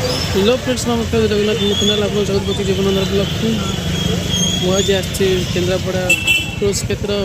Hello friends नमस्कार जगन्नाथ मुकुंदाल आप Jagatpati जीवनंदर block को आज आसছি केन्द्रापड़ा तुलसी क्षेत्र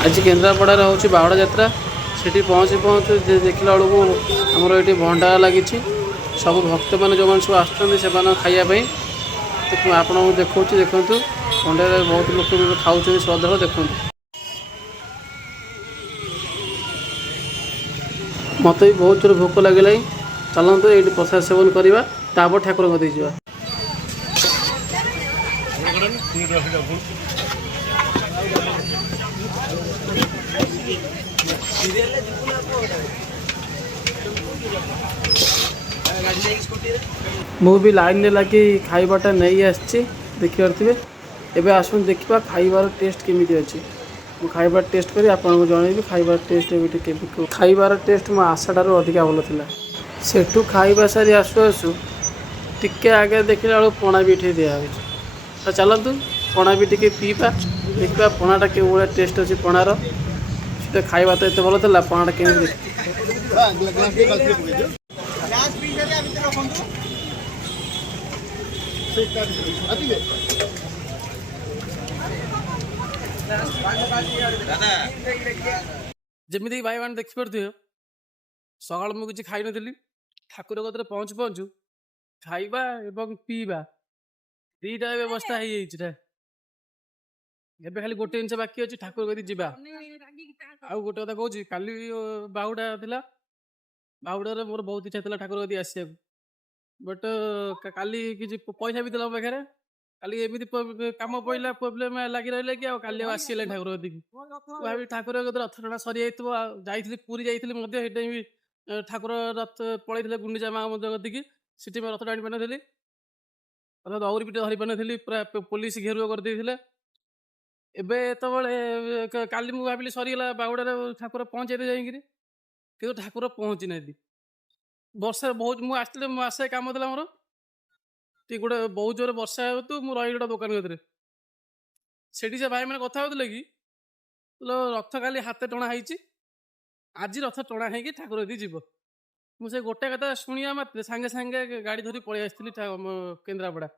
आज केन्द्रापड़ा हूँ बाहुड़ा यात्रा सेठी पहुँची पहुँचू देखला बेलू आमर ये भंडार लगी सब भक्त मैंने जो सब आसुँच खायापी देख आपको देखा देखु भंडार बहुत लोग भी खाऊँ श्रद्धा देखु मत भी बहुत जोर भोक लगे चलते ये प्रसाद सेवन करवा तापर ठाकुर कती जा मु भी लाइन लगी खाइबाटा नहीं आसी देखिए एवं आसन देखा खाइबार टेस्ट केमी अच्छी खाइबार टेस्ट करी आपको जनइबी खाइबार टेस्ट खाइबार टेस्ट मो आशाठार अधिका भल था सेठू खाइबा सारी आसु आसु टिके आगे देखला बेलू पणा भी ये दिखाई तो चलतु पणा भी टे पीवा देखा पणाटा के भाया टेस्ट अच्छी पणार से खाइबा तो ये भल था पणाटा के जमी भाई मैंने देखिपे सका मुझे खाई नी ठाकुर कदर पहुँचु पहुँचु खाइबा एवं पीवा दीटा व्यवस्था हो खाली गोटे जिन बाकी अच्छी ठाकुर कदी जा आउ गोटे कथा कहूँ काली बाहुड़ा था बाहुड़े मोर बहुत इच्छा था ठाकुर कदी आसिया बट काली किसी पैसा भी था पाखे काली एमती कम पड़ा प्रोब्लेम लगी रहा कि काली आसला ठाकुर कदी भावी ठाकुर रथ टଣା सरी जाइए पुरी जाइए ठाकुर रथ पलैले गुंडीचा माँ मंदिर कतिकी सीटी में रथ टाणी पारि रथ दौरी पिटे धरी पारि पूरा पुलिस घेरुआ करदे एबे तो काली मु भाविली सरीगला बाहुड़ा ठाकुर पहुँचे जाइए कि ठाकुर पहुँची ना वर्षा बहुत मुझे आसे कम था मोर टी गोटे बहुत जोर वर्षा हेतु मुझे रही गोटे दुकान कतरे से भाई मैंने कथा होते कि रथ काली हाथ टणा होती आज रथ टणा हो ठाकुर दी जीव मुझे गोटे कथा शुणा मात्र सांगे सांगे गाड़ी धरी पलि आसती केन्द्रापड़ा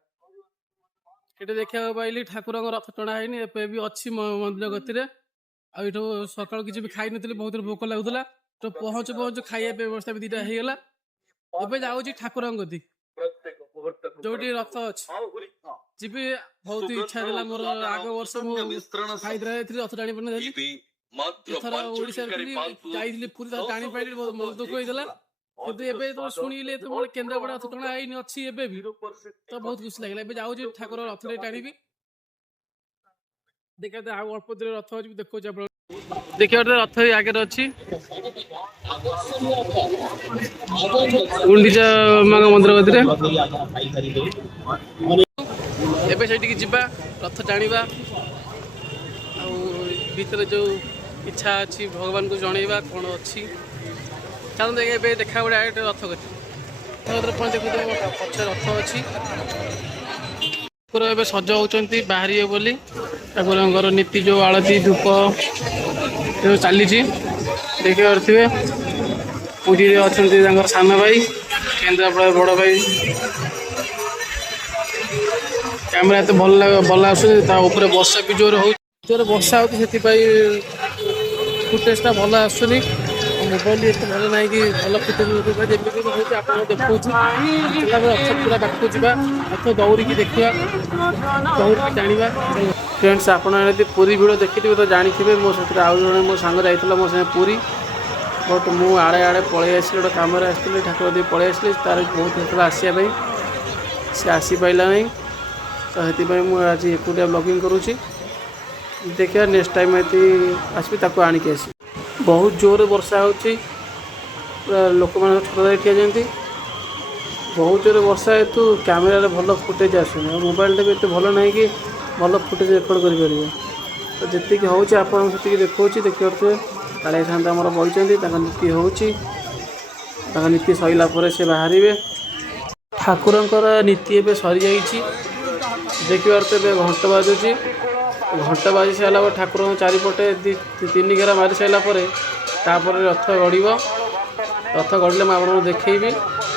ये देखा पाइली ठाकुर रथ टणा है भी अच्छी मंदिर गति आठ सका किसी भी खाई नी बहुत भोक लगुला तो पहुँचु पहुँचु खाया व्यवस्था भी दीटा होगला एवं जाऊँगी ठाकुर गति जो रथ अच्छी जी बहुत इच्छा था मोर आग वर्ष खाई रथ टाणी पारि थर ओडिशा जाइली पूरी टाणी पाइली बहुत दुख होता कि तो शुणिले तो मोर केन्द्रापड़ा रथ टणा है अच्छी एबे भी तो बहुत खुशी लगे एबे जाऊँ ठाकुर रथ टाणी देखा अल्प दिन रथ अच्छी देखो देखिए रथ आगे अच्छी गुंडीचा माँ मंदिर कतिरे एबे से जीवा रथ टाणीबा भीतर जो इच्छा अच्छी भगवान को जनइबा कौन अच्छी चलो देखे देखा गोटे रथ कति पक्ष रथ अच्छी ठाकुर सज होती बाहर बोली ठाकुर नीति जो आलती धूप जो चली देखी पारे पुरी अच्छा सान भाई केन्द्रापड़ा बड़ भाई कैमेरा तो भल आस वर्षा भी जोर हो जोर वर्षा होती फुटेजटा भल आसुनी मोबाइल ये भल ना कि भल फुटेज जमी आप देखा रथ पूरा पाखक जा रथ दौड़ी देखा दौड़ी टाणा फ्रेंड्स आपड़ी पुरी भिड़ देखी तो जानी मो साथ आउ जड़े मो सांग जाइए मो साथ पुरी बट मु आड़े आड़े पलि आसी गोटे कम आसती ठाकुर दी पलि आसली तार बहुत होता आसापी सी आसी पारा ना तो ये आज एकुटिया ब्लॉगिंग करुँची देखिए नेक्स्ट टाइम ये आसबि ताको आणिक आस बहुत जोर वर्षा होची लोक मैंने छता ठिया जाती बहुत जोर वर्षा हेतु कैमेरा भल फुटेज आसुनी मोबाइल भी एत भल ना कि भल फुटेज रेकर्ड कर तो जी हूँ आपको देखा देखिए काले सात आम बही नीति हो नीति सरला से बाहर ठाकुरंकर नीति ए सरी जा देखिए तो घंट बाजुची घंटा बाजी सारा ठाकुर चारिपटे तीन घेरा मारी सारापर रथ गड़ रथ गड़े मुझे आपको देखी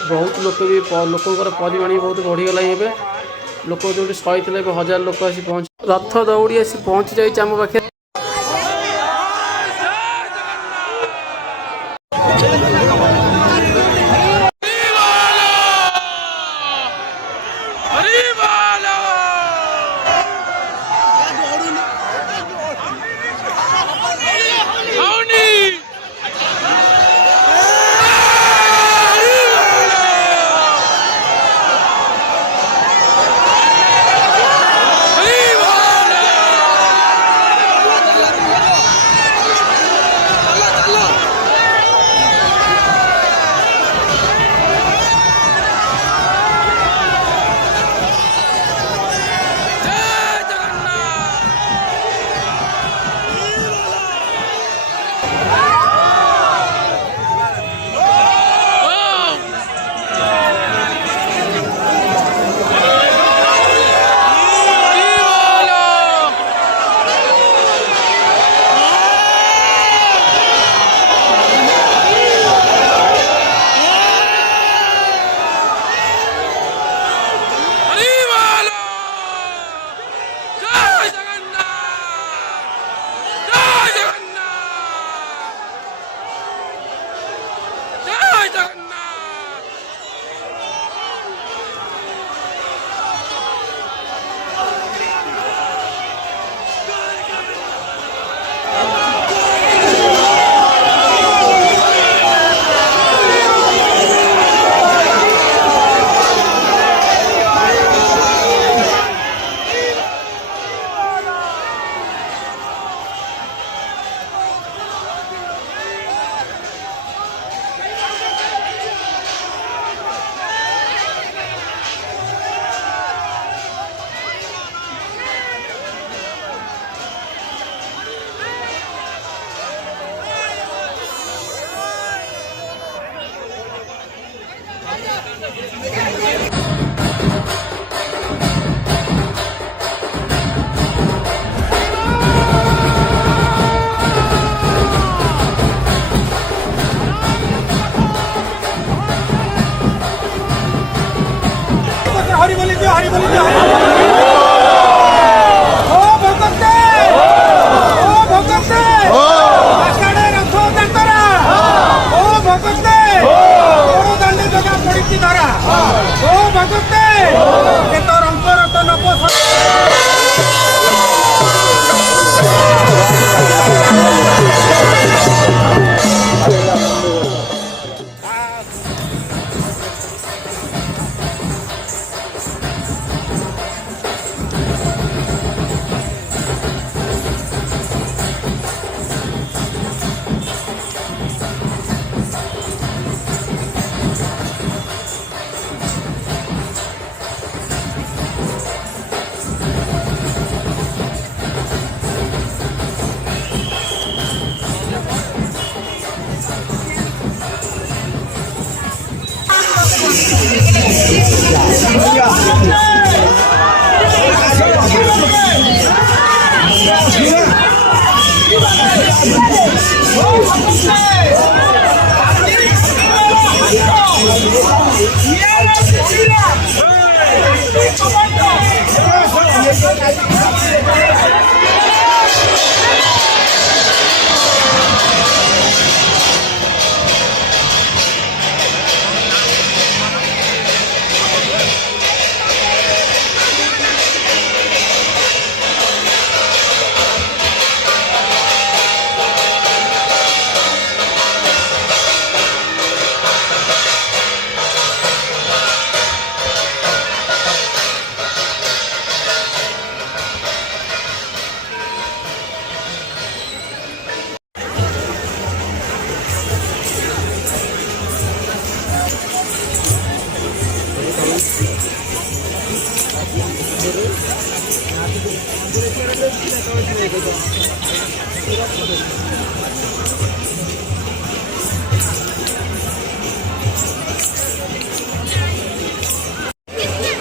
बहुत लोक भी लोकंर परिमाण भी बहुत बढ़ीगला ए लोक जो 100 थे 1000 लोक आसी पहुँच रथ दौड़ी आसी पहुँची जाइए आम पाखे।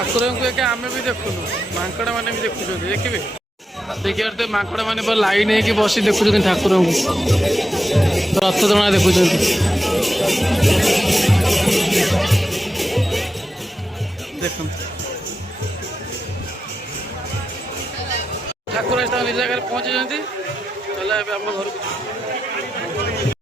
ठाकुर को आम भी देखुनु मांकड़ मैंने भी देखुं देखिए देखिए तो मांकड़ मैंने लाइन है बस देखुं ठाकुर को रथ टଣା देखुं। ଦେଖନ୍ତୁ ଠାକୁର ଆସି ତାଙ୍କ ନିଜ ଜାଗାରେ ପହଞ୍ଚିଛନ୍ତି। ତାହେଲେ ଏବେ ଆମ ଘରକୁ ଯିବୁ।